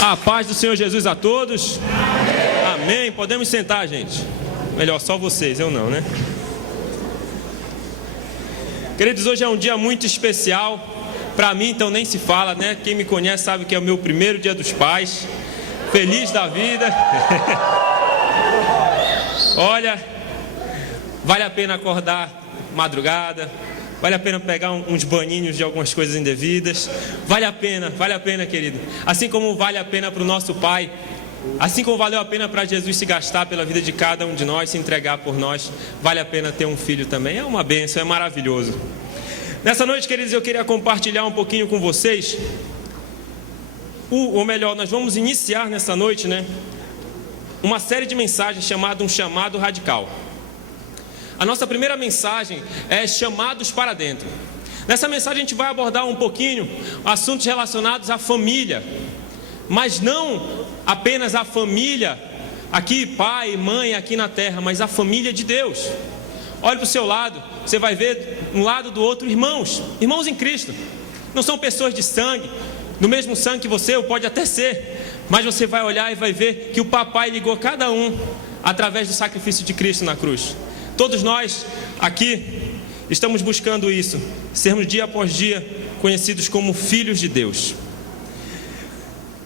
A paz do Senhor Jesus a todos. Amém. Podemos sentar, gente. Melhor, só vocês, eu não, né? Queridos, hoje é um dia muito especial. Para mim, então, nem se fala, né? Quem me conhece sabe que é o meu primeiro dia dos pais. Feliz da vida. Olha, vale a pena acordar madrugada. Vale a pena pegar uns baninhos de algumas coisas indevidas. Vale a pena, querido. Assim como vale a pena para o nosso Pai, assim como valeu a pena para Jesus se gastar pela vida de cada um de nós, se entregar por nós, vale a pena ter um filho também. É uma bênção, é maravilhoso. Nessa noite, queridos, eu queria compartilhar um pouquinho com vocês. Ou melhor, nós vamos iniciar nessa noite, né? Uma série de mensagens chamada Um Chamado Radical. A nossa primeira mensagem é chamados para dentro. Nessa mensagem a gente vai abordar um pouquinho assuntos relacionados à família, mas não apenas a família aqui, pai, mãe, aqui na terra, mas a família de Deus. Olhe para o seu lado, você vai ver um lado do outro irmãos em Cristo. Não são pessoas de sangue, do mesmo sangue que você, ou pode até ser, mas você vai olhar e vai ver que o papai ligou cada um através do sacrifício de Cristo na cruz. Todos nós aqui estamos buscando isso, sermos dia após dia conhecidos como filhos de Deus.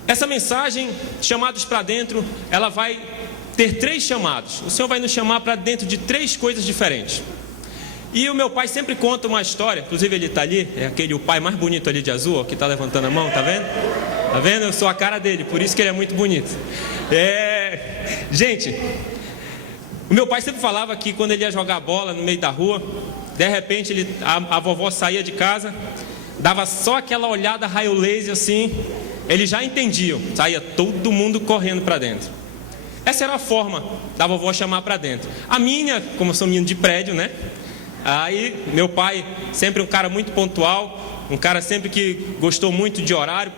Essa mensagem, chamados para dentro, ela vai ter 3 chamados. O Senhor vai nos chamar para dentro de 3 coisas diferentes. E o meu pai sempre conta uma história, inclusive ele está ali, é o pai mais bonito ali de azul, ó, que está levantando a mão, tá vendo? Tá vendo? Eu sou a cara dele, por isso que ele é muito bonito. Gente, o meu pai sempre falava que quando ele ia jogar bola no meio da rua, de repente a vovó saía de casa, dava só aquela olhada raio laser assim, eles já entendiam, saía todo mundo correndo para dentro. Essa era a forma da vovó chamar para dentro. A minha, como eu sou menino de prédio, né? Aí meu pai, sempre um cara muito pontual, um cara sempre que gostou muito de horário,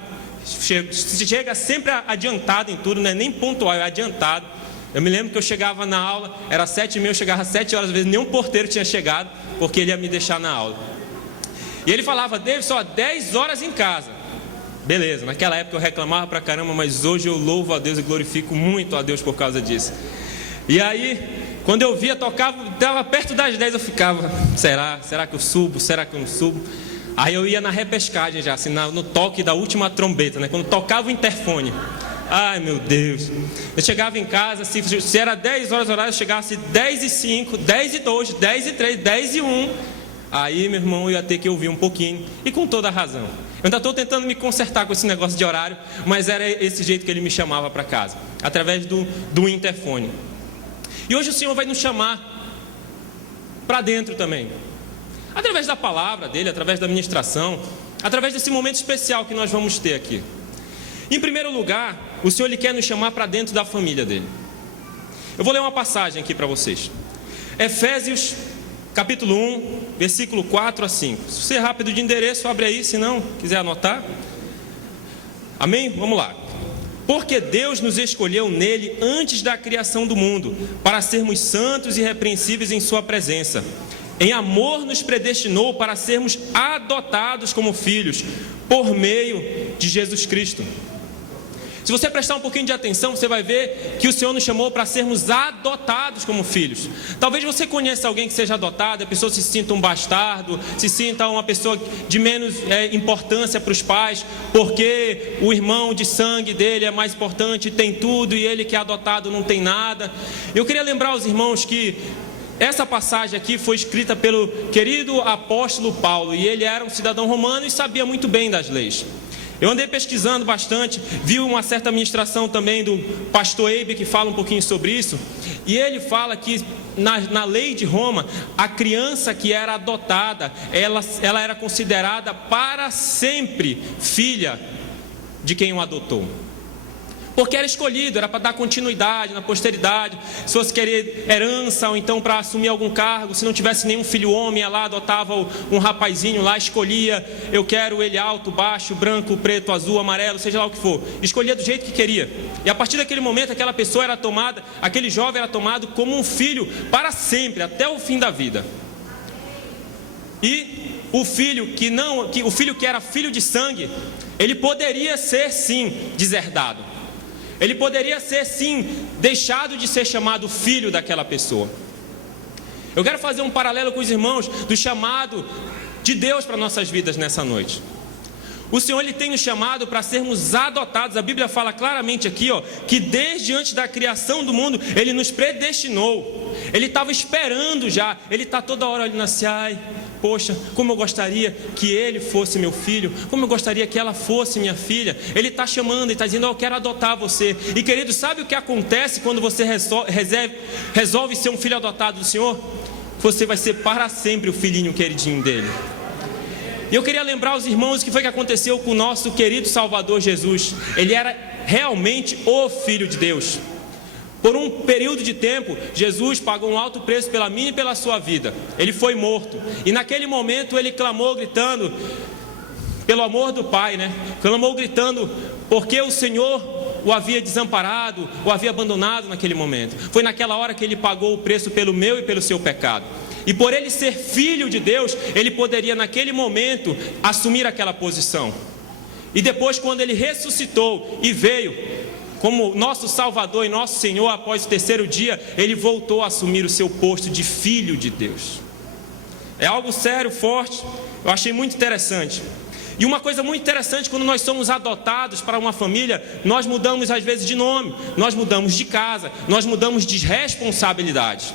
chega sempre adiantado em tudo, não é nem pontual, é adiantado. Eu me lembro que eu chegava na aula, era 7h30, eu chegava às 7 horas, às vezes nenhum porteiro tinha chegado, porque ele ia me deixar na aula. E ele falava, David, só 10 horas em casa. Beleza, naquela época eu reclamava pra caramba, mas hoje eu louvo a Deus e glorifico muito a Deus por causa disso. E aí, quando eu via, estava perto das 10, eu ficava, será que eu subo, será que eu não subo? Aí eu ia na repescagem já, assim, no toque da última trombeta, né? Quando tocava o interfone. Ai meu Deus, eu chegava em casa, se era 10 horas horário, eu chegasse 10h05, 10h02, 10h03, 10h01. Aí meu irmão, eu ia ter que ouvir um pouquinho, e com toda a razão. Eu ainda estou tentando me consertar com esse negócio de horário, mas era esse jeito que ele me chamava para casa, através do interfone. E hoje o Senhor vai nos chamar para dentro também, através da palavra dele, através da ministração, através desse momento especial que nós vamos ter aqui. Em primeiro lugar, o Senhor ele quer nos chamar para dentro da família dele. Eu vou ler uma passagem aqui para vocês. Efésios, capítulo 1, versículo 4 a 5. Se você é rápido de endereço, abre aí, se não quiser anotar. Amém? Vamos lá. Porque Deus nos escolheu nele antes da criação do mundo, para sermos santos e irrepreensíveis em sua presença. Em amor nos predestinou para sermos adotados como filhos, por meio de Jesus Cristo. Se você prestar um pouquinho de atenção, você vai ver que o Senhor nos chamou para sermos adotados como filhos. Talvez você conheça alguém que seja adotado, a pessoa se sinta um bastardo, se sinta uma pessoa de menos importância para os pais, porque o irmão de sangue dele é mais importante, tem tudo, e ele que é adotado não tem nada. Eu queria lembrar aos irmãos que essa passagem aqui foi escrita pelo querido apóstolo Paulo, e ele era um cidadão romano e sabia muito bem das leis. Eu andei pesquisando bastante, vi uma certa ministração também do pastor Eibe que fala um pouquinho sobre isso, e ele fala que na lei de Roma, a criança que era adotada, ela era considerada para sempre filha de quem o adotou. Porque era escolhido, era para dar continuidade na posteridade, se fosse querer herança ou então para assumir algum cargo, se não tivesse nenhum filho homem, ela lá adotava um rapazinho lá, escolhia, eu quero ele alto, baixo, branco, preto, azul, amarelo, seja lá o que for, escolhia do jeito que queria. E a partir daquele momento, aquela pessoa era tomada, aquele jovem era tomado como um filho para sempre, até o fim da vida. E o filho que era filho de sangue, ele poderia ser sim deserdado. Ele poderia ser sim deixado de ser chamado filho daquela pessoa. Eu quero fazer um paralelo com os irmãos do chamado de Deus para nossas vidas nessa noite. O Senhor, Ele tem nos chamado para sermos adotados. A Bíblia fala claramente aqui, que desde antes da criação do mundo, Ele nos predestinou. Ele estava esperando já. Ele está toda hora olhando assim, poxa, como eu gostaria que ele fosse meu filho, como eu gostaria que ela fosse minha filha. Ele está chamando, Ele está dizendo, eu quero adotar você. E querido, sabe o que acontece quando você resolve ser um filho adotado do Senhor? Você vai ser para sempre o filhinho queridinho dele. E eu queria lembrar aos irmãos o que foi que aconteceu com o nosso querido Salvador Jesus. Ele era realmente o Filho de Deus. Por um período de tempo, Jesus pagou um alto preço pela minha e pela sua vida. Ele foi morto. E naquele momento ele clamou gritando, pelo amor do Pai, clamou gritando, porque o Senhor o havia desamparado, o havia abandonado naquele momento. Foi naquela hora que ele pagou o preço pelo meu e pelo seu pecado. E por ele ser filho de Deus, ele poderia naquele momento assumir aquela posição. E depois, quando ele ressuscitou e veio como nosso Salvador e nosso Senhor, após o terceiro dia, ele voltou a assumir o seu posto de filho de Deus. É algo sério, forte, eu achei muito interessante. E uma coisa muito interessante, quando nós somos adotados para uma família, nós mudamos às vezes de nome, nós mudamos de casa, nós mudamos de responsabilidade.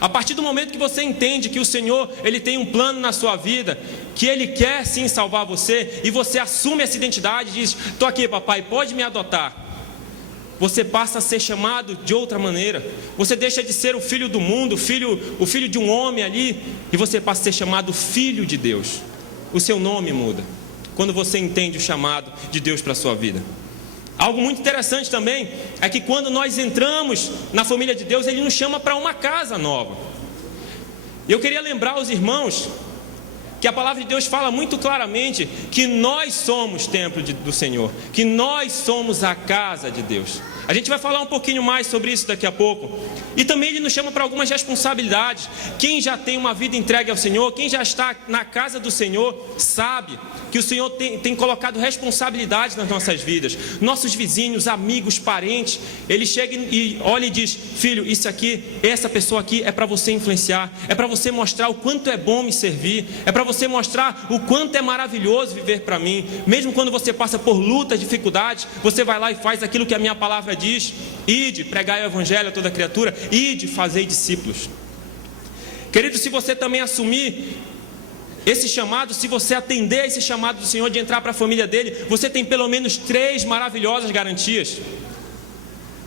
A partir do momento que você entende que o Senhor, Ele tem um plano na sua vida, que Ele quer sim salvar você, e você assume essa identidade e diz, estou aqui papai, pode me adotar. Você passa a ser chamado de outra maneira. Você deixa de ser o filho do mundo, o filho de um homem ali, e você passa a ser chamado filho de Deus. O seu nome muda, quando você entende o chamado de Deus para a sua vida. Algo muito interessante também é que quando nós entramos na família de Deus, Ele nos chama para uma casa nova. E eu queria lembrar aos irmãos que a palavra de Deus fala muito claramente que nós somos templo do Senhor, que nós somos a casa de Deus. A gente vai falar um pouquinho mais sobre isso daqui a pouco. E também Ele nos chama para algumas responsabilidades. Quem já tem uma vida entregue ao Senhor, quem já está na casa do Senhor, sabe que o Senhor tem colocado responsabilidades nas nossas vidas. Nossos vizinhos, amigos, parentes, Ele chega e olha e diz, filho, isso aqui, essa pessoa aqui é para você influenciar, é para você mostrar o quanto é bom me servir, é para você mostrar o quanto é maravilhoso viver para mim. Mesmo quando você passa por lutas, dificuldades, você vai lá e faz aquilo que a minha palavra diz, ide, pregai o evangelho a toda criatura, ide, fazei discípulos. Querido, se você também assumir esse chamado, se você atender a esse chamado do Senhor de entrar para a família dele, você tem pelo menos 3 maravilhosas garantias.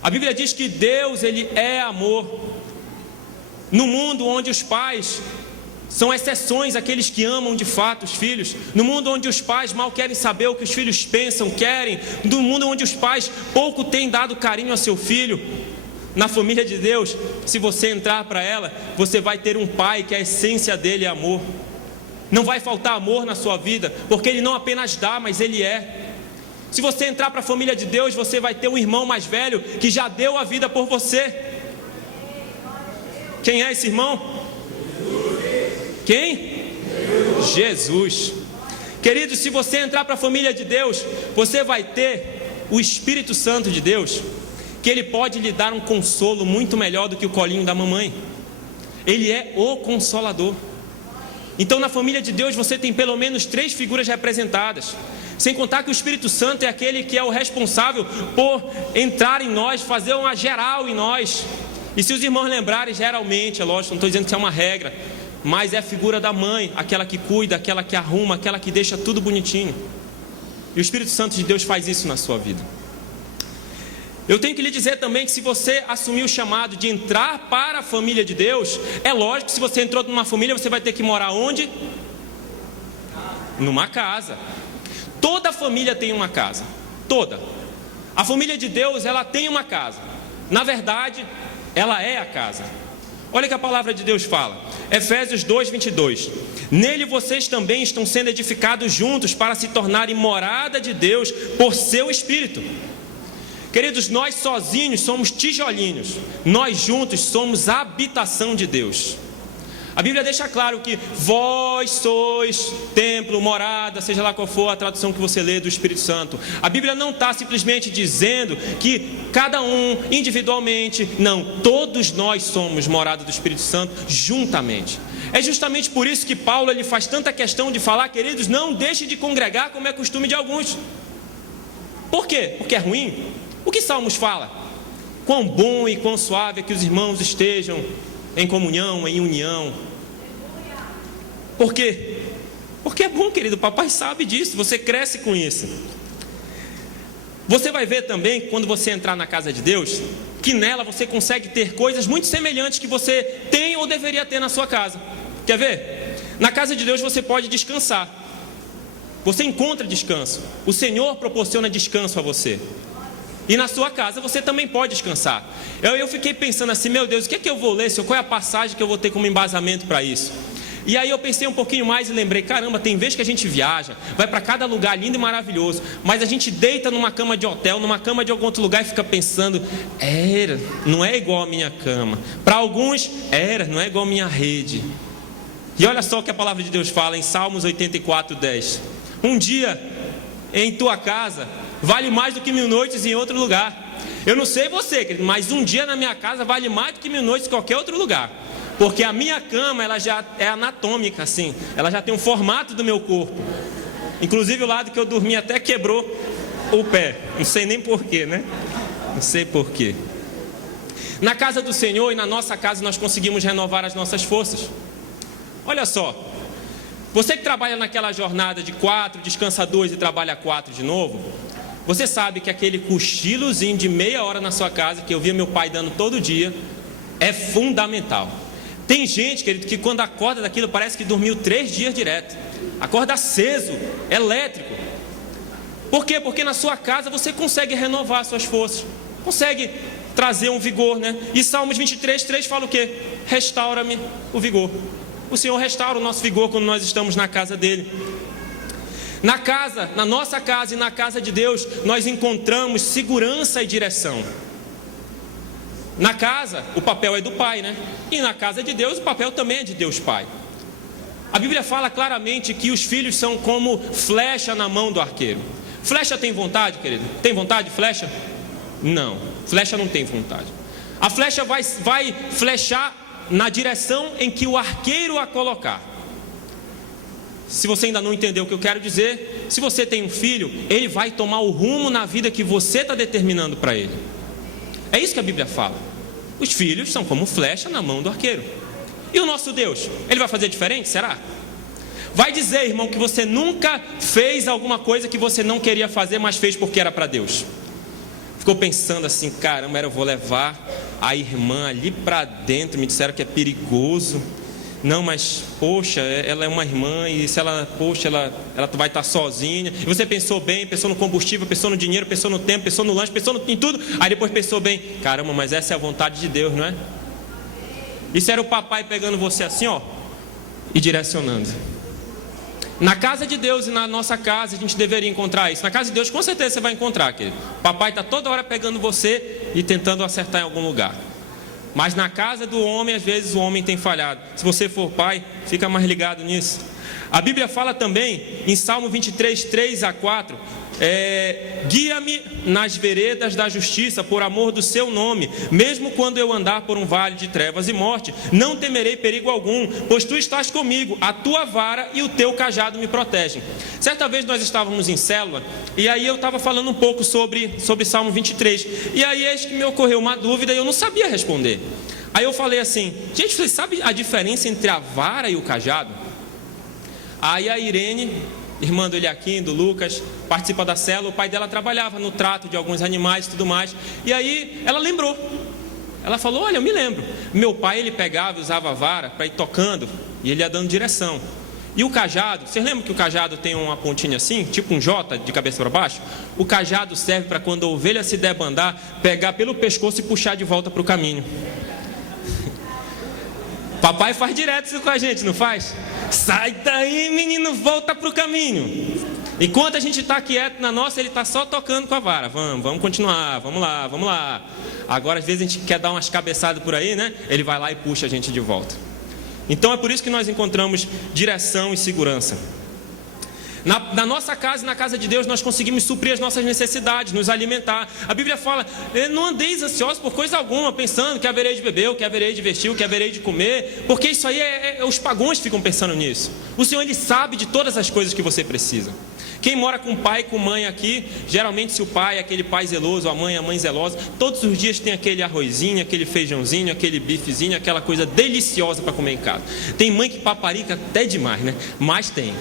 A Bíblia diz que Deus, Ele é amor. No mundo onde os pais são exceções, aqueles que amam de fato os filhos, no mundo onde os pais mal querem saber o que os filhos pensam, querem, no mundo onde os pais pouco têm dado carinho ao seu filho, na família de Deus, se você entrar para ela, você vai ter um pai que a essência dele é amor. Não vai faltar amor na sua vida, porque Ele não apenas dá, mas Ele é. Se você entrar para a família de Deus, você vai ter um irmão mais velho que já deu a vida por você. Quem é esse irmão? Quem? Jesus. Queridos, se você entrar para a família de Deus, você vai ter o Espírito Santo de Deus, que Ele pode lhe dar um consolo muito melhor do que o colinho da mamãe. Ele é o Consolador. Então na família de Deus você tem pelo menos 3 figuras representadas. Sem contar que o Espírito Santo é aquele que é o responsável por entrar em nós, fazer uma geral em nós. E se os irmãos lembrarem, geralmente, é lógico, não estou dizendo que é uma regra, mas é a figura da mãe, aquela que cuida, aquela que arruma, aquela que deixa tudo bonitinho. E o Espírito Santo de Deus faz isso na sua vida. Eu tenho que lhe dizer também que se você assumir o chamado de entrar para a família de Deus, é lógico que se você entrou numa família, você vai ter que morar onde? Numa casa. Toda família tem uma casa. Toda. A família de Deus, ela tem uma casa. Na verdade, ela é a casa. Olha o que a palavra de Deus fala. Efésios 2:22. Nele vocês também estão sendo edificados juntos para se tornarem morada de Deus por seu Espírito. Queridos, nós sozinhos somos tijolinhos, nós juntos somos a habitação de Deus. A Bíblia deixa claro que vós sois templo, morada, seja lá qual for a tradução que você lê do Espírito Santo. A Bíblia não está simplesmente dizendo que cada um individualmente, não, todos nós somos morada do Espírito Santo juntamente. É justamente por isso que Paulo ele faz tanta questão de falar, queridos, não deixe de congregar como é costume de alguns. Por quê? Porque é ruim? O que Salmos fala? Quão bom e quão suave é que os irmãos estejam em comunhão, em união. Por quê? Porque é bom, querido, o papai sabe disso, você cresce com isso. Você vai ver também, quando você entrar na casa de Deus, que nela você consegue ter coisas muito semelhantes que você tem ou deveria ter na sua casa. Quer ver? Na casa de Deus você pode descansar. Você encontra descanso. O Senhor proporciona descanso a você. E na sua casa você também pode descansar. Eu fiquei pensando assim, meu Deus, o que é que eu vou ler? Qual é a passagem que eu vou ter como embasamento para isso? E aí eu pensei um pouquinho mais e lembrei, caramba, tem vezes que a gente viaja, vai para cada lugar lindo e maravilhoso, mas a gente deita numa cama de hotel, numa cama de algum outro lugar e fica pensando, não é igual a minha cama. Para alguns, não é igual a minha rede. E olha só o que a palavra de Deus fala em Salmos 84:10. Um dia em tua casa vale mais do que 1000 noites em outro lugar. Eu não sei você, querido, mas um dia na minha casa vale mais do que 1000 noites em qualquer outro lugar. Porque a minha cama, ela já é anatômica, assim. Ela já tem um formato do meu corpo. Inclusive o lado que eu dormi até quebrou o pé. Não sei nem porquê, né? Não sei porquê. Na casa do Senhor e na nossa casa nós conseguimos renovar as nossas forças. Olha só. Você que trabalha naquela jornada de 4, descansa 2 e trabalha 4 de novo. Você sabe que aquele cochilozinho de meia hora na sua casa, que eu via meu pai dando todo dia, é fundamental. Tem gente, querido, que quando acorda daquilo parece que dormiu 3 dias direto. Acorda aceso, elétrico. Por quê? Porque na sua casa você consegue renovar suas forças. Consegue trazer um vigor, né? E Salmos 23:3 fala o quê? Restaura-me o vigor. O Senhor restaura o nosso vigor quando nós estamos na casa dele. Na casa, na nossa casa e na casa de Deus, nós encontramos segurança e direção. Na casa, o papel é do pai, né? E na casa de Deus, o papel também é de Deus Pai. A Bíblia fala claramente que os filhos são como flecha na mão do arqueiro. Flecha tem vontade, querido? Tem vontade, flecha? Não, flecha não tem vontade. A flecha vai flechar na direção em que o arqueiro a colocar. Se você ainda não entendeu o que eu quero dizer, se você tem um filho, ele vai tomar o rumo na vida que você está determinando para ele. É isso que a Bíblia fala. Os filhos são como flecha na mão do arqueiro. E o nosso Deus, ele vai fazer diferente? Será? Vai dizer, irmão, que você nunca fez alguma coisa que você não queria fazer, mas fez porque era para Deus. Ficou pensando assim, caramba, eu vou levar a irmã ali para dentro, me disseram que é perigoso. Não, mas, poxa, ela é uma irmã e se ela, poxa, ela vai estar sozinha. E você pensou bem, pensou no combustível, pensou no dinheiro, pensou no tempo, pensou no lanche, pensou em tudo. Aí depois pensou bem, caramba, mas essa é a vontade de Deus, não é? Isso era o papai pegando você assim, ó, e direcionando. Na casa de Deus e na nossa casa a gente deveria encontrar isso. Na casa de Deus com certeza você vai encontrar, querido. Papai está toda hora pegando você e tentando acertar em algum lugar. Mas na casa do homem, às vezes o homem tem falhado. Se você for pai, fica mais ligado nisso. A Bíblia fala também, em Salmo 23:3-4, guia-me nas veredas da justiça, por amor do seu nome. Mesmo quando eu andar por um vale de trevas e morte, não temerei perigo algum, pois tu estás comigo, a tua vara e o teu cajado me protegem. Certa vez nós estávamos em célula, e aí eu estava falando um pouco sobre Salmo 23. E aí eis que me ocorreu uma dúvida e eu não sabia responder. Aí eu falei assim, gente, você sabe a diferença entre a vara e o cajado? Aí a Irene, irmã do Eliakim, do Lucas, participa da célula. O pai dela trabalhava no trato de alguns animais e tudo mais. E aí ela lembrou. Ela falou, olha, eu me lembro. Meu pai, ele pegava e usava a vara para ir tocando. E ele ia dando direção. E o cajado, vocês lembram que o cajado tem uma pontinha assim? Tipo um J de cabeça para baixo? O cajado serve para quando a ovelha se debandar, pegar pelo pescoço e puxar de volta para o caminho. Papai faz direto isso com a gente, não faz? Sai daí, menino, volta para o caminho. Enquanto a gente está quieto na nossa, ele está só tocando com a vara. Vamos continuar, vamos lá. Agora, às vezes, a gente quer dar umas cabeçadas por aí, né? Ele vai lá e puxa a gente de volta. Então é por isso que nós encontramos direção e segurança. Na nossa casa e na casa de Deus nós conseguimos suprir as nossas necessidades, nos alimentar. A Bíblia fala, não andeis ansiosos por coisa alguma, pensando que haverei de beber, o que haverei de vestir, o que haverei de comer, porque isso aí os pagãos ficam pensando nisso. O Senhor, Ele sabe de todas as coisas que você precisa. Quem mora com pai e com mãe aqui, geralmente se o pai é aquele pai zeloso, a mãe zelosa, todos os dias tem aquele arrozinho, aquele feijãozinho, aquele bifezinho, aquela coisa deliciosa para comer em casa. Tem mãe que paparica até demais, né? Mas tem.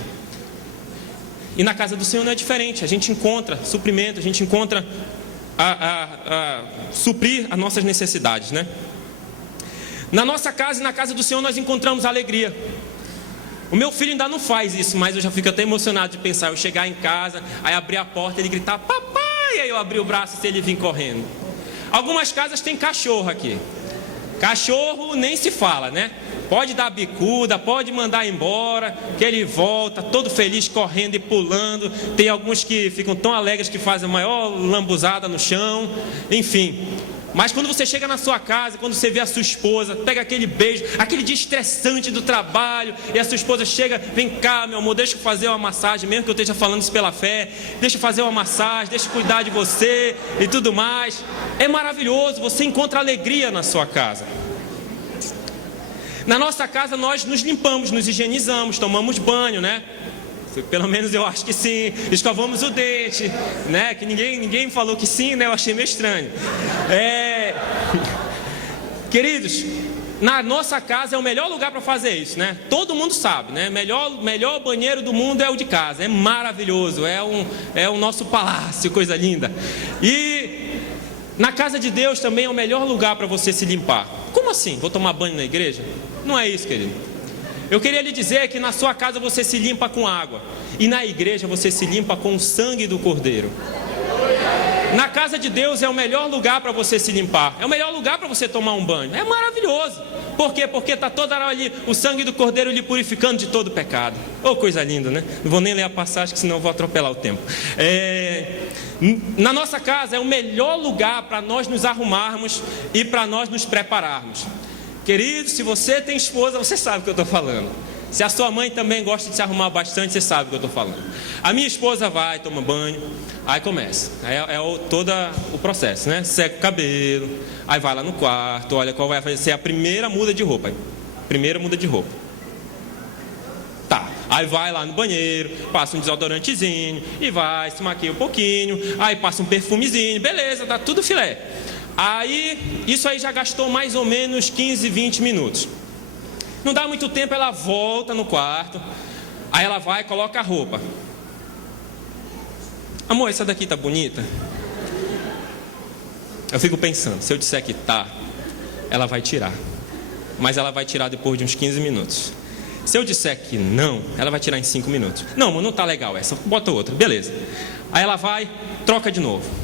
E na casa do Senhor não é diferente. A gente encontra suprimento, a gente encontra suprir as nossas necessidades, né? Na nossa casa e na casa do Senhor nós encontramos alegria. O meu filho ainda não faz isso, mas eu já fico até emocionado de pensar, eu chegar em casa, aí abrir a porta, ele gritar, papai, aí eu abrir o braço e ele vir correndo. Algumas casas tem cachorro aqui. Cachorro nem se fala, né? Pode dar bicuda, pode mandar embora, que ele volta todo feliz, correndo e pulando. Tem alguns que ficam tão alegres que fazem a maior lambuzada no chão, enfim. Mas quando você chega na sua casa, quando você vê a sua esposa, pega aquele beijo, aquele dia estressante do trabalho, e a sua esposa chega, vem cá meu amor, deixa eu fazer uma massagem, mesmo que eu esteja falando isso pela fé, deixa eu fazer uma massagem, deixa eu cuidar de você e tudo mais. É maravilhoso, você encontra alegria na sua casa. Na nossa casa nós nos limpamos, nos higienizamos, tomamos banho, né? Pelo menos eu acho que sim. Escovamos o dente, né? Que ninguém falou que sim, né? Eu achei meio estranho. Queridos, na nossa casa é o melhor lugar para fazer isso, né? Todo mundo sabe, né? Melhor banheiro do mundo é o de casa. É maravilhoso, é o nosso palácio, coisa linda. E na casa de Deus também é o melhor lugar para você se limpar. Como assim? Vou tomar banho na igreja? Não é isso, querido. Eu queria lhe dizer que na sua casa você se limpa com água, e na igreja você se limpa com o sangue do Cordeiro. Na casa de Deus é o melhor lugar para você se limpar, é o melhor lugar para você tomar um banho. É maravilhoso. Por quê? Porque está toda hora ali o sangue do Cordeiro lhe purificando de todo pecado. Oh, coisa linda, né? Não vou nem ler a passagem, senão eu vou atropelar o tempo. Na nossa casa é o melhor lugar para nós nos arrumarmos e para nós nos prepararmos. Querido, se você tem esposa, você sabe o que eu estou falando. Se a sua mãe também gosta de se arrumar bastante, você sabe o que eu estou falando. A minha esposa vai, toma banho, aí começa. Aí todo o processo, né? Seca o cabelo, aí vai lá no quarto, olha qual vai ser a primeira muda de roupa. Primeira muda de roupa. Tá, aí vai lá no banheiro, passa um desodorantezinho, e vai, se maquia um pouquinho, aí passa um perfumezinho, beleza, tá tudo filé. Aí, isso aí já gastou mais ou menos 15, 20 minutos. Não dá muito tempo, ela volta no quarto. Aí ela vai e coloca a roupa. Amor, essa daqui tá bonita? Eu fico pensando, se eu disser que tá, ela vai tirar. Mas ela vai tirar depois de uns 15 minutos. Se eu disser que não, ela vai tirar em 5 minutos. Não, mas não tá legal essa, bota outra, beleza. Aí ela vai, troca de novo.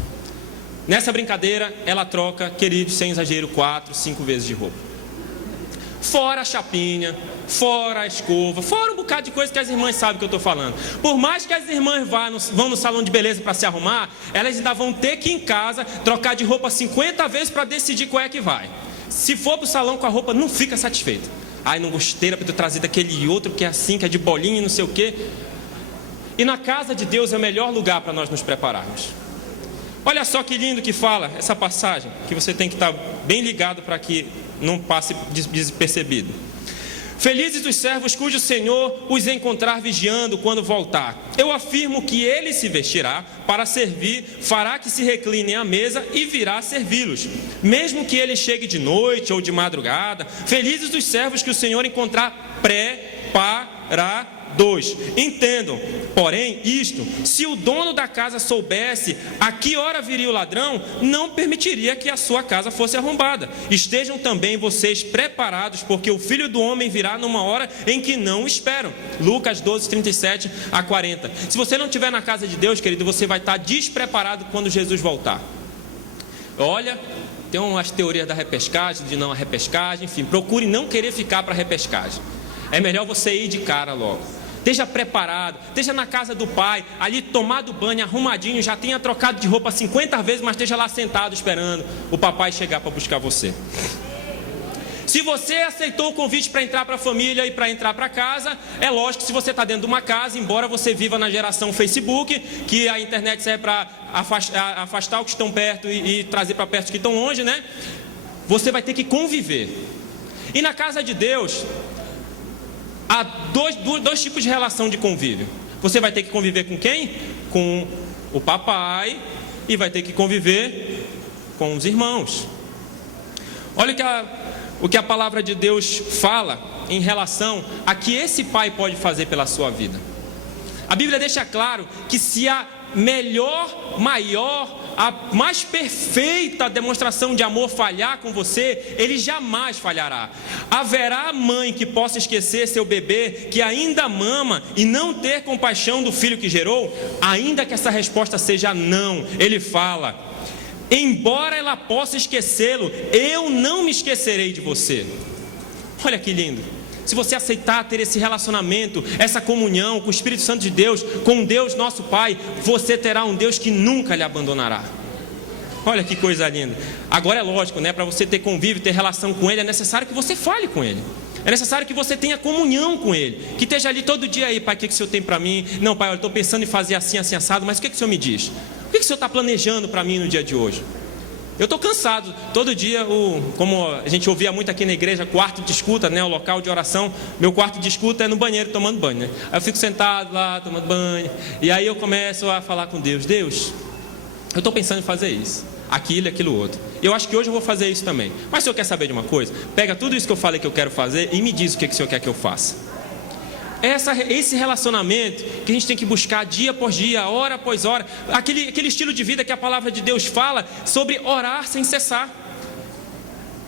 Nessa brincadeira, ela troca, querido, sem exagero, 4, 5 vezes de roupa. Fora a chapinha, fora a escova, fora um bocado de coisa que as irmãs sabem que eu estou falando. Por mais que as irmãs vão no salão de beleza para se arrumar, elas ainda vão ter que ir em casa trocar de roupa 50 vezes para decidir qual é que vai. Se for para o salão com a roupa, não fica satisfeito. Ai, não gostei, era para ter trazido aquele outro que é assim, que é de bolinha e não sei o quê. E na casa de Deus é o melhor lugar para nós nos prepararmos. Olha só que lindo que fala essa passagem, que você tem que estar bem ligado para que não passe despercebido. Felizes os servos cujo Senhor os encontrar vigiando quando voltar. Eu afirmo que ele se vestirá para servir, fará que se reclinem à mesa e virá servi-los. Mesmo que ele chegue de noite ou de madrugada, felizes os servos que o Senhor encontrar preparados. Entendam, porém, isto: se o dono da casa soubesse a que hora viria o ladrão, não permitiria que a sua casa fosse arrombada. Estejam também vocês preparados, porque o Filho do Homem virá numa hora em que não esperam. Lucas 12, 37 a 40. Se você não estiver na casa de Deus, querido, você vai estar despreparado quando Jesus voltar. Olha, tem umas teorias da repescagem, de não a repescagem, enfim, procure não querer ficar para a repescagem. É melhor você ir de cara logo. Esteja preparado, esteja na casa do pai, ali tomado banho, arrumadinho, já tenha trocado de roupa 50 vezes, mas esteja lá sentado esperando o papai chegar para buscar você. Se você aceitou o convite para entrar para a família e para entrar para casa, é lógico que se você está dentro de uma casa, embora você viva na geração Facebook, que a internet serve para afastar os que estão perto e trazer para perto os que estão longe, né? Você vai ter que conviver. E na casa de Deus, há dois tipos de relação de convívio. Você vai ter que conviver com quem? Com o papai, e vai ter que conviver com os irmãos. Olha o que a palavra de Deus fala em relação a que esse pai pode fazer pela sua vida. A Bíblia deixa claro que se a melhor, maior, a mais perfeita demonstração de amor falhar com você, ele jamais falhará. Haverá mãe que possa esquecer seu bebê que ainda mama e não ter compaixão do filho que gerou? Ainda que essa resposta seja não, ele fala: embora ela possa esquecê-lo, eu não me esquecerei de você. Olha que lindo. Se você aceitar ter esse relacionamento, essa comunhão com o Espírito Santo de Deus, com Deus nosso Pai, você terá um Deus que nunca lhe abandonará. Olha que coisa linda. Agora é lógico, né? Para você ter convívio, ter relação com Ele, é necessário que você fale com Ele. É necessário que você tenha comunhão com Ele. Que esteja ali todo dia aí: pai, o que o Senhor tem para mim? Não, pai, eu estou pensando em fazer assim, assim, assado, mas o que o Senhor me diz? O que o Senhor está planejando para mim no dia de hoje? Eu estou cansado, todo dia, como a gente ouvia muito aqui na igreja, quarto de escuta, né, o local de oração. Meu quarto de escuta é no banheiro, tomando banho, né? Aí eu fico sentado lá, tomando banho, e aí eu começo a falar com Deus: Deus, eu estou pensando em fazer isso, aquilo e aquilo outro. Eu acho que hoje eu vou fazer isso também. Mas o Senhor quer saber de uma coisa? Pega tudo isso que eu falei que eu quero fazer e me diz o que o Senhor quer que eu faça. Esse relacionamento que a gente tem que buscar dia após dia, hora após hora, aquele estilo de vida que a palavra de Deus fala sobre orar sem cessar.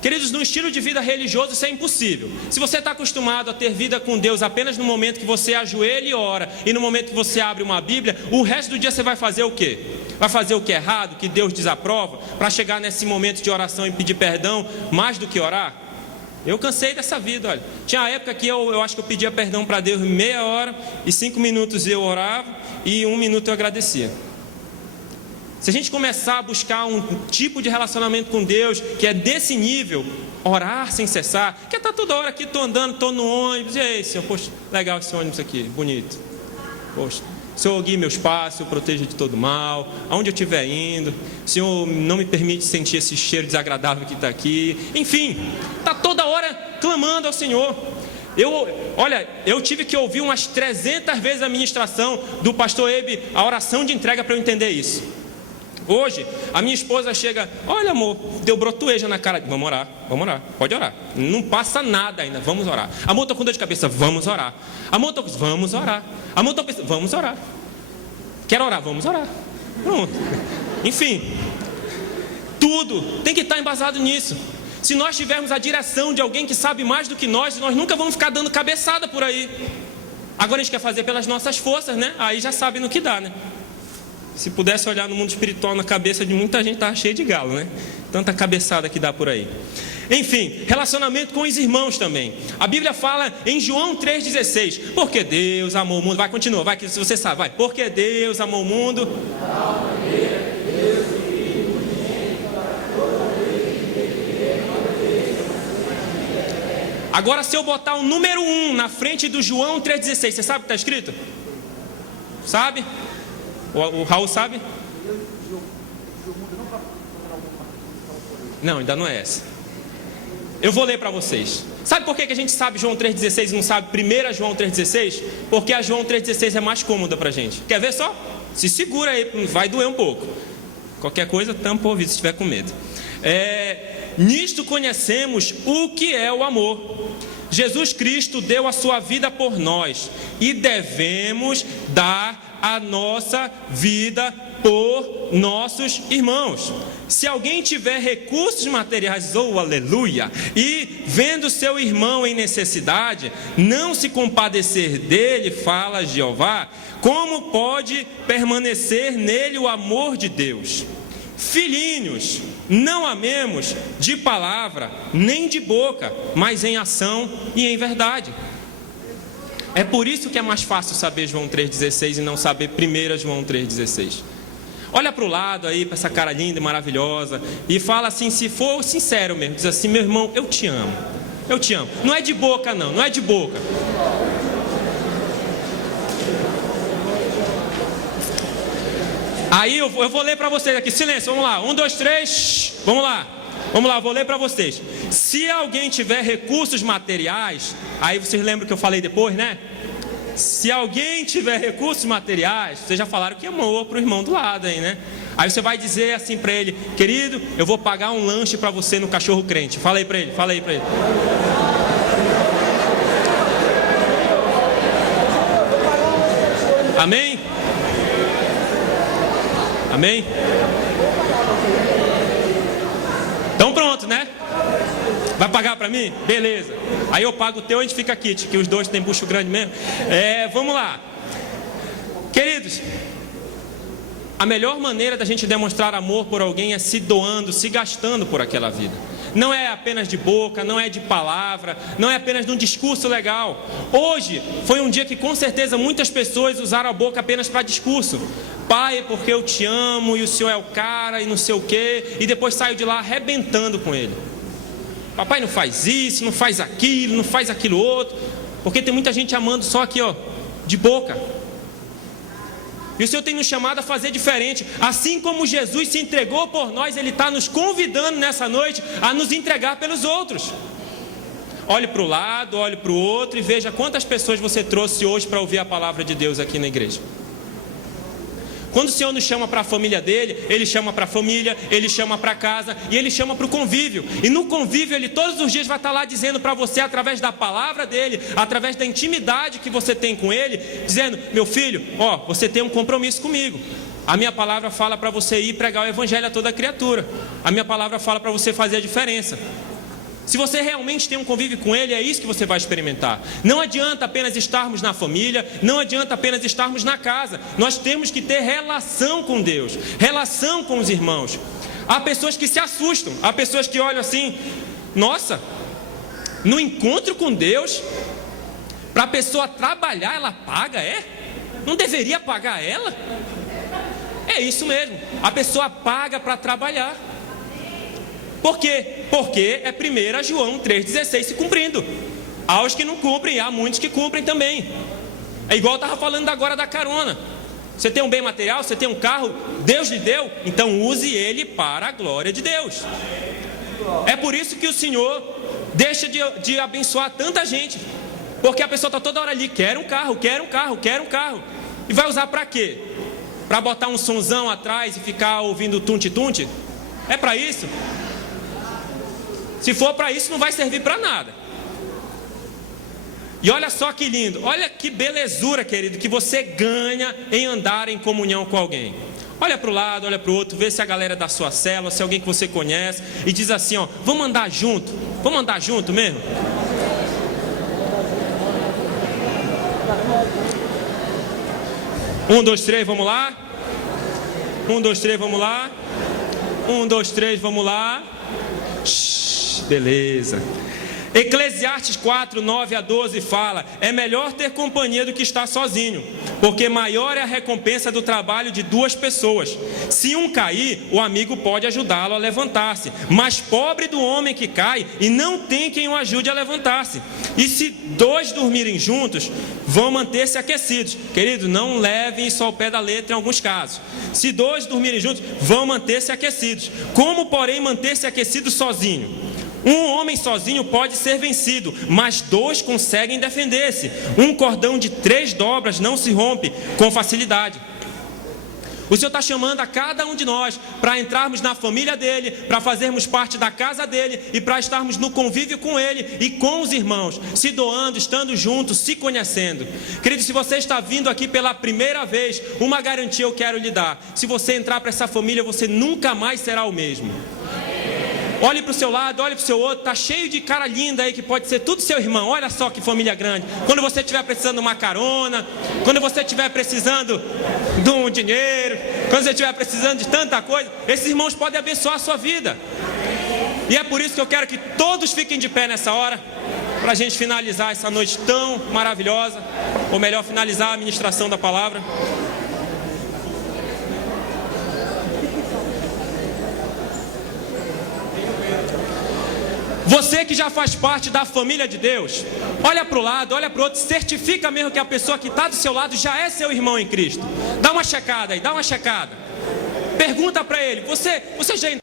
Queridos, no estilo de vida religioso isso é impossível. Se você está acostumado a ter vida com Deus apenas no momento que você ajoelha e ora, e no momento que você abre uma Bíblia, o resto do dia você vai fazer o quê? Vai fazer o que é errado, que Deus desaprova, para chegar nesse momento de oração e pedir perdão mais do que orar? Eu cansei dessa vida, olha. Tinha uma época que eu acho que eu pedia perdão para Deus meia hora, e 5 minutos eu orava, e 1 minuto eu agradecia. Se a gente começar a buscar um tipo de relacionamento com Deus que é desse nível, orar sem cessar, que está toda hora aqui, estou andando, estou no ônibus, e aí, Senhor, poxa, legal esse ônibus aqui, bonito. Poxa, Senhor, guie meus passos, eu proteja de todo mal, aonde eu estiver indo. Senhor, não me permite sentir esse cheiro desagradável que está aqui. Enfim, está toda hora clamando ao Senhor. Eu tive que ouvir umas 300 vezes a ministração do pastor Ebe, a oração de entrega, para eu entender isso. Hoje, a minha esposa chega: olha, amor, deu brotueja na cara. Vamos orar, pode orar. Não passa nada ainda, vamos orar. Amor, estou com dor de cabeça, vamos orar. Amor, vamos orar. Amor, estou pensando, vamos orar. Quero orar, vamos orar. Pronto. Enfim, tudo tem que estar embasado nisso. Se nós tivermos a direção de alguém que sabe mais do que nós nunca vamos ficar dando cabeçada por aí. Agora a gente quer fazer pelas nossas forças, né? Aí já sabe no que dá, né? Se pudesse olhar no mundo espiritual, na cabeça de muita gente estava cheio de galo, né? Tanta cabeçada que dá por aí. Enfim, relacionamento com os irmãos também. A Bíblia fala em João 3,16: porque Deus amou o mundo. Vai, continua, vai, que se você sabe, vai. Porque Deus amou o mundo. Agora, se eu botar o número 1 na frente do João 3,16, você sabe o que está escrito? Sabe? O Raul sabe? Não, ainda não é essa. Eu vou ler para vocês. Sabe por que a gente sabe João 3,16 e não sabe 1 João 3,16? Porque a João 3,16 é mais cômoda para a gente. Quer ver só? Se segura aí, vai doer um pouco. Qualquer coisa, tampa o ouvido se estiver com medo. Nisto conhecemos o que é o amor. Jesus Cristo deu a sua vida por nós e devemos dar a nossa vida por nossos irmãos. Se alguém tiver recursos materiais, aleluia, e vendo seu irmão em necessidade, não se compadecer dele, fala Jeová, como pode permanecer nele o amor de Deus? Filhinhos, não amemos de palavra, nem de boca, mas em ação e em verdade. É por isso que é mais fácil saber João 3,16 e não saber 1 João 3,16. Olha para o lado aí, para essa cara linda e maravilhosa, e fala assim, se for sincero mesmo, diz assim: meu irmão, eu te amo. eu te amo. Não é de boca não, não é de boca. Aí eu vou ler para vocês aqui, silêncio, vamos lá, 1, 2, 3, vamos lá, vou ler para vocês. Se alguém tiver recursos materiais, aí vocês lembram que eu falei depois, né? Se alguém tiver recursos materiais, vocês já falaram que amou para o irmão do lado aí, né? Aí você vai dizer assim para ele: querido, eu vou pagar um lanche para você no Cachorro Crente. Fala aí para ele, fala aí para ele. Amém? Amém? Então pronto, né? Vai pagar para mim? Beleza. Aí eu pago o teu e a gente fica aqui, que os dois têm bucho grande mesmo. Vamos lá. Queridos, a melhor maneira da gente demonstrar amor por alguém é se doando, se gastando por aquela vida. Não é apenas de boca, não é de palavra, não é apenas de um discurso legal. Hoje foi um dia que com certeza muitas pessoas usaram a boca apenas para discurso. Pai, é porque eu te amo e o Senhor é o cara e não sei o quê. E depois saiu de lá arrebentando com ele. Papai não faz isso, não faz aquilo outro. Porque tem muita gente amando só aqui, ó, de boca. E o Senhor tem nos chamado a fazer diferente. Assim como Jesus se entregou por nós, Ele está nos convidando nessa noite a nos entregar pelos outros. Olhe para o lado, olhe para o outro e veja quantas pessoas você trouxe hoje para ouvir a palavra de Deus aqui na igreja. Quando o Senhor nos chama para a família dele, Ele chama para a família, Ele chama para casa e Ele chama para o convívio. E no convívio Ele todos os dias vai estar lá dizendo para você, através da palavra dele, através da intimidade que você tem com Ele, dizendo: meu filho, ó, você tem um compromisso comigo. A minha palavra fala para você ir pregar o evangelho a toda criatura. A minha palavra fala para você fazer a diferença. Se você realmente tem um convívio com Ele, é isso que você vai experimentar. Não adianta apenas estarmos na família, não adianta apenas estarmos na casa. Nós temos que ter relação com Deus, relação com os irmãos. Há pessoas que se assustam, há pessoas que olham assim: nossa, no encontro com Deus, para a pessoa trabalhar, ela paga, é? Não deveria pagar ela? É isso mesmo, a pessoa paga para trabalhar. Por quê? Porque é 1 João 3,16 se cumprindo. Há os que não cumprem, há muitos que cumprem também. É igual eu estava falando agora da carona. Você tem um bem material, você tem um carro, Deus lhe deu, então use ele para a glória de Deus. É por isso que o Senhor deixa de abençoar tanta gente. Porque a pessoa está toda hora ali: quer um carro, quer um carro, quer um carro. E vai usar para quê? Para botar um sonzão atrás e ficar ouvindo tunte-tunte? É para isso? Se for para isso, não vai servir para nada. E olha só que lindo, olha que belezura, querido, que você ganha em andar em comunhão com alguém. Olha para o lado, olha para o outro, vê se a galera da sua célula, se é alguém que você conhece, e diz assim: ó, vamos andar junto mesmo? Um, dois, três, vamos lá. 1, 2, 3, vamos lá. 1, 2, 3, vamos lá. Beleza. Eclesiastes 4, 9 a 12 fala: é melhor ter companhia do que estar sozinho, porque maior é a recompensa do trabalho de duas pessoas. Se um cair, o amigo pode ajudá-lo a levantar-se, mas pobre do homem que cai e não tem quem o ajude a levantar-se. E se 2 dormirem juntos, vão manter-se aquecidos. Querido, não levem isso ao pé da letra em alguns casos. Se 2 dormirem juntos, vão manter-se aquecidos. Como, porém, manter-se aquecido sozinho? Um homem sozinho pode ser vencido, mas 2 conseguem defender-se. Um cordão de 3 dobras não se rompe com facilidade. O Senhor está chamando a cada um de nós para entrarmos na família dele, para fazermos parte da casa dele e para estarmos no convívio com ele e com os irmãos, se doando, estando juntos, se conhecendo. Querido, se você está vindo aqui pela primeira vez, uma garantia eu quero lhe dar: se você entrar para essa família, você nunca mais será o mesmo. Olhe para o seu lado, olhe para o seu outro, está cheio de cara linda aí que pode ser tudo seu irmão. Olha só que família grande. Quando você estiver precisando de uma carona, quando você estiver precisando de um dinheiro, quando você estiver precisando de tanta coisa, esses irmãos podem abençoar a sua vida. E é por isso que eu quero que todos fiquem de pé nessa hora, para a gente finalizar essa noite tão maravilhosa, ou melhor, finalizar a ministração da palavra. Você que já faz parte da família de Deus, olha para o lado, olha para o outro, certifica mesmo que a pessoa que está do seu lado já é seu irmão em Cristo. Dá uma checada aí, dá uma checada. Pergunta para ele, você já entrou